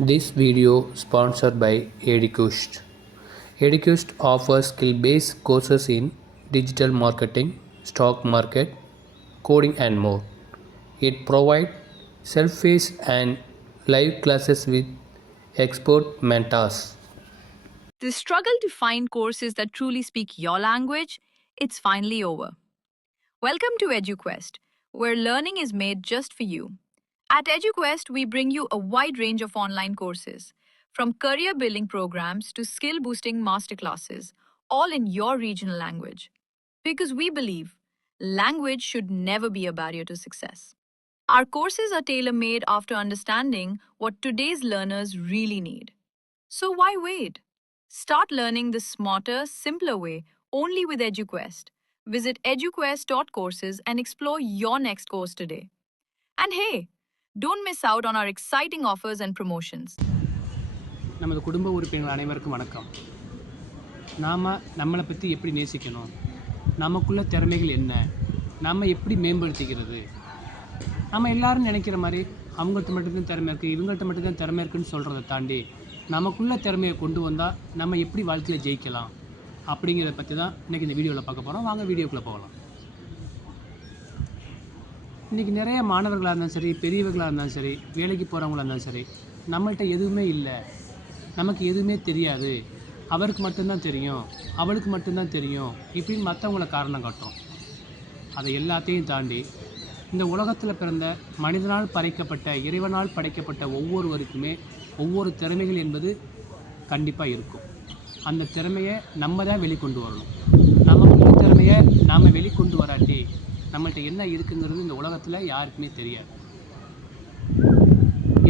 This video sponsored by Educust. Educust offers skill-based courses in digital marketing, stock market, coding and more. It provides self-paced and live classes with expert mentors. The struggle to find courses that truly speak your language, it's finally over. Welcome to EduQuest, where learning is made just for you. At EduQuest, we bring you a wide range of online courses, from career building programs to skill boosting masterclasses, all in your regional language. Because we believe language should never be a barrier to success. Our courses are tailor made after understanding what today's learners really need. So why wait? Start learning the smarter, simpler way only with EduQuest. Visit eduquest.courses and explore your next course today. And hey, don't miss out on our exciting offers and promotions. நமது குடும்ப உறுப்பினர்கள் அனைவருக்கும் வணக்கம். நம்மளை பற்றி எப்படி நேசிக்கணும், நமக்குள்ள திறமைகள் என்ன, நம்ம எப்படி மேம்படுத்திக்கிறது, நம்ம எல்லாரும் நினைக்கிற மாதிரி அவங்கள்ட்ட மட்டும்தான் திறமை இருக்குது, இவங்கள்ட்ட மட்டும்தான் திறமை இருக்குதுன்னு சொல்கிறத தாண்டி நமக்குள்ள திறமையை கொண்டு வந்தால் நம்ம எப்படி வாழ்க்கையில் ஜெயிக்கலாம் அப்படிங்கிறத பற்றி தான் இன்றைக்கி இந்த வீடியோவில் பார்க்க போகிறோம். வாங்க வீடியோக்குள்ளே போகலாம். இன்றைக்கி நிறைய மாணவர்களாக இருந்தாலும் சரி, பெரியவர்களாக இருந்தாலும் சரி, வேலைக்கு போகிறவங்களாக இருந்தாலும் சரி, நம்மள்கிட்ட எதுவுமே இல்லை, நமக்கு எதுவுமே தெரியாது, அவருக்கு மட்டும்தான் தெரியும், அவளுக்கு மட்டும்தான் தெரியும், இப்படின்னு மற்றவங்கள காரணம் காட்டும். அதை எல்லாத்தையும் தாண்டி இந்த உலகத்தில் பிறந்த மனிதனால் படைக்கப்பட்ட, இறைவனால் படைக்கப்பட்ட ஒவ்வொருவருக்குமே ஒவ்வொரு திறமைகள் என்பது கண்டிப்பாக இருக்கும். அந்த திறமையை நம்ம தான் வெளிக்கொண்டு வரணும். நமக்குள்ள திறமையை நாம் வெளிக்கொண்டு வராட்டி நம்மள்கிட்ட என்ன இருக்குங்கிறது இந்த உலகத்தில் யாருக்குமே தெரியாது.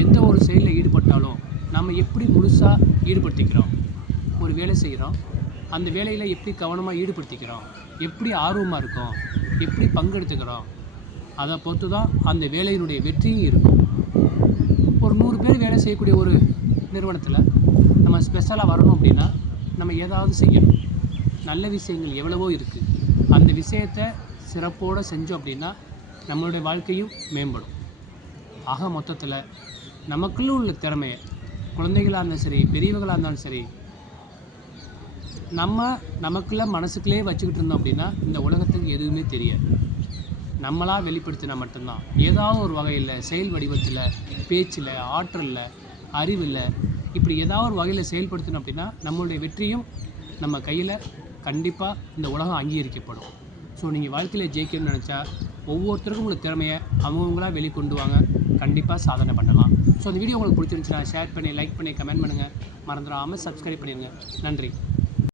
எந்த ஒரு செயலில் ஈடுபட்டாலும் நம்ம எப்படி முழுசாக ஈடுபடுத்திக்கிறோம், ஒரு வேலை செய்கிறோம், அந்த வேலையில் எப்படி கவனமாக ஈடுபடுத்திக்கிறோம், எப்படி ஆர்வமாக இருக்கோம், எப்படி பங்கெடுத்துக்கிறோம், அதை பொறுத்து தான் அந்த வேலையினுடைய வெற்றியும் இருக்கும். ஒரு 100 பேர் வேலை செய்யக்கூடிய ஒரு நிறுவனத்தில் நம்ம ஸ்பெஷலாக வரணும் அப்படின்னா நம்ம ஏதாவது செய்யணும். நல்ல விஷயங்கள் எவ்வளவோ இருக்குது, அந்த விஷயத்தை சிறப்போடு செஞ்சோம் அப்படின்னா நம்மளுடைய வாழ்க்கையும் மேம்படும். ஆக மொத்தத்தில் நமக்குள்ளே உள்ள திறமையை, குழந்தைகளாக இருந்தாலும் சரி, பெரியவர்களாக இருந்தாலும் சரி, நமக்குள்ளே மனசுக்குள்ளே வச்சுக்கிட்டு இருந்தோம் அப்படின்னா இந்த உலகத்துக்கு எதுவுமே தெரியாது. நம்மளாக வெளிப்படுத்தினா மட்டும்தான் ஏதாவது ஒரு வகையில், செயல் வடிவத்தில், பேச்சில், ஆற்றலில், அறிவில், இப்படி ஏதாவது ஒரு வகையில் செயல்படுத்தணும் அப்படின்னா நம்மளுடைய வெற்றியும் நம்ம கையில் கண்டிப்பாக இந்த உலகம் அங்கீகரிக்கப்படும். ஸோ நீங்கள் வாழ்க்கையில் ஜெயிக்கணும்னு நினச்சா ஒவ்வொருத்தருக்கும் உள்ள திறமையை அவங்களாக வெளிக்கொண்டு வாங்க, கண்டிப்பாக சாதனை பண்ணலாம். ஸோ அந்த வீடியோ உங்களுக்கு பிடிச்சிருந்துச்சுன்னா ஷேர் பண்ணி, லைக் பண்ணி, கமெண்ட் பண்ணுங்கள். மறந்துடாமல் சப்ஸ்கிரைப் பண்ணிடுங்க. நன்றி.